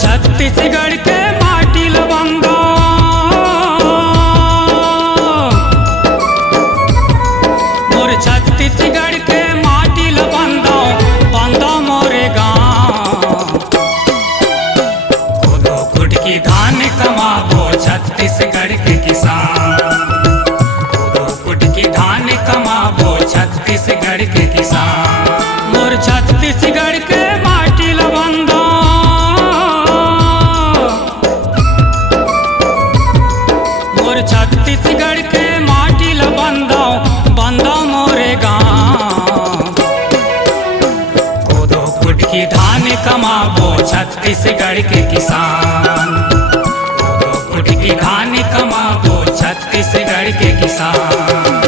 छत्तीसगढ़ के माटी लवंगा मोर छत्तीसगढ़ के माटी लवंगा बंदा मोरे गाँव खुदो खुद की धान कमाबो छत्तीसगढ़ के किसान खुदो खुद की धान कमाबो छत्तीसगढ़ के किसान मोर छत्तीसगढ़ के माटी लवंगा छत्तीसगढ़ के माटी लबंदा बंदा मोरे गाँव खुदो खुद की धान कमाबो छत्तीसगढ़ के किसान खुदो खुद की धान कमाबो छत्तीसगढ़ के किसान।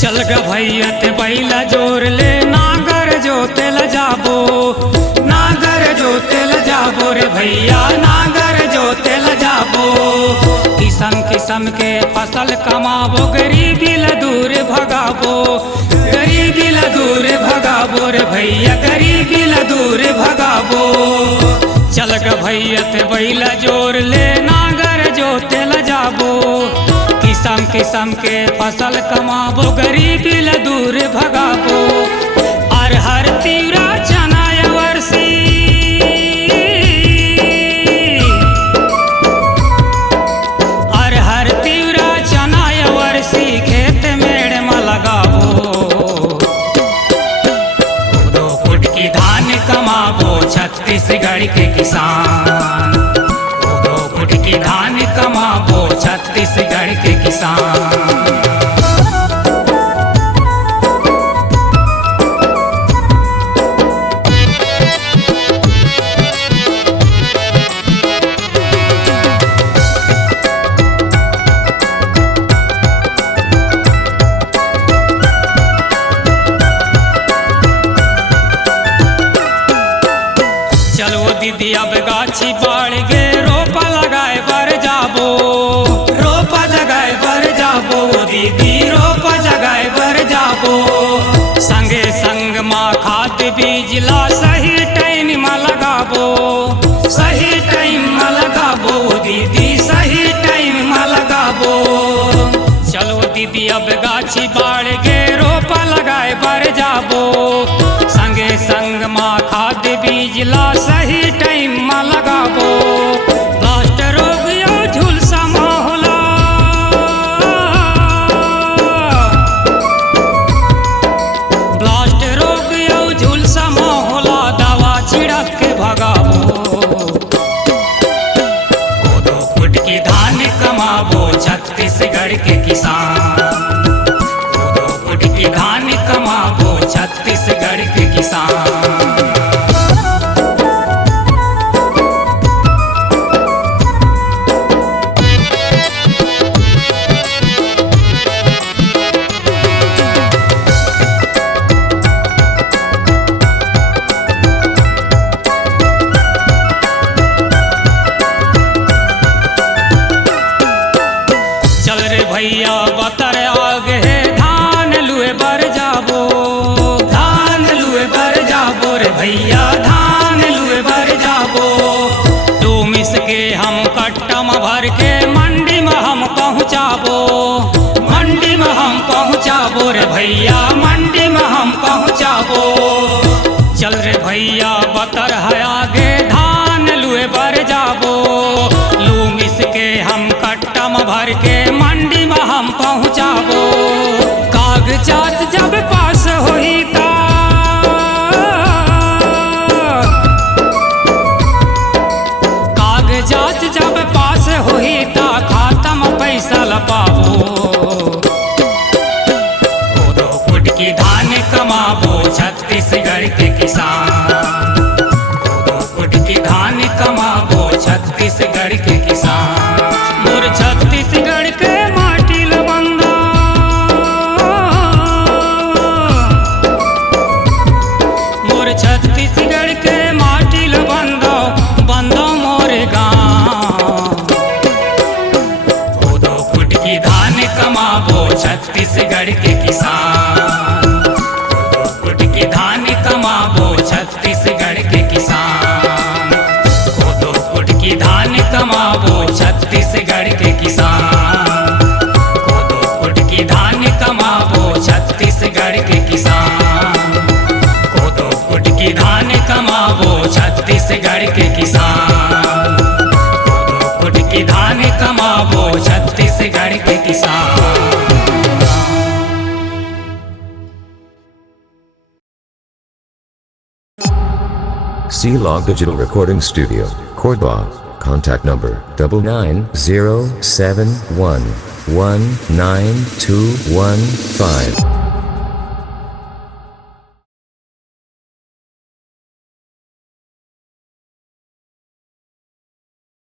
चल ग भैया ते बैला जोर ले नागर जोते ल जाबो नागर जोते ल जाबो रे भैया नागर जोते ल जाबो किस्म किस्म के फसल कमाबो गरीबी ल दूर भगाबो गरीबी ल दूर भगाबो रे भैया गरीबी ल दूर भगाबो चल ग भैया ते बैला जोर ले नागर जोते ल जाबो किस्म किस्म के फसल कमाबो गरीबी ल दूर भगाबो अरहर तिवरा चना वर्षी अरहर तिवरा चना वर्षी खेत मेड़ में लगाबो खुदो खुद की धान कमाबो छत्तीसगढ़ के किसान खुदो खुद की धान कमाबो छत्तीसगढ़ के किसान। चलो दीदी अब गाछी बाढ़ गे रोपा लगाए बर जाबो रोपा जगाए बर जाबो दीदी रोपा जगाए बर जाबो संगे संग माँ खाद बीज ला सही टाइम में लगाबो सही टाइम में लगाबो दीदी सही टाइम में लगाबो चलो दीदी अब गाछी बाढ़ गे रोपा लगाए बर जाबो संगे संग माँ खाद बीज ला सही टाइम में लगाबो ब्लास्ट रोग यो झुलसा माहौला ब्लास्ट रोग यो झुलसा माहौला दवा छिड़क के भगाबो खुदो खुद की धान कमाबो छत्तीसगढ़ के किसान खुदो खुद की धान कमाबो छत्तीसगढ़ के किसान। चल रे भैया बतर आगे है धान लुए बर जाबो धान लुए बर जाबो रे भैया धान लुए बर जाबो तू मिस के हम कट्टा में भर के मंडी में हम पहुँचाबो मंडी में हम पहुँचाबो रे भैया मंडी में हम पहुँचाबो चल रे भैया बतर है आगे धान लुए बर जाबो लू मिस के हम कट्टा में भर के मंडी में हम पहुँचाबो कागजात जब पास होई ता कागजात जब पास होई ता खाता में पैसा लपाबो खुदो खुद की धान कमाबो छत्तीसगढ़ के किसान खुदो खुद की धान कमाबो छत्तीसगढ़ के किसान मोर छत्तीसगढ़ के माटी लवंगा छत्तीसगढ़ के किसान। कोदो कुट की धान कमाबो छत्तीसगढ़ के किसान। कोदो कुट की धान कमाबो छत्तीसगढ़ के किसान। कोदो कुट की धान कमाबो छत्तीसगढ़ के किसान। कोदो कुट की धान कमाबो छत्तीसगढ़ के किसान। कोदो कुट की धान कमाबो छत्तीसगढ़ के किसान। C-Log Digital Recording Studio, Cordoba. Contact number 99071192115.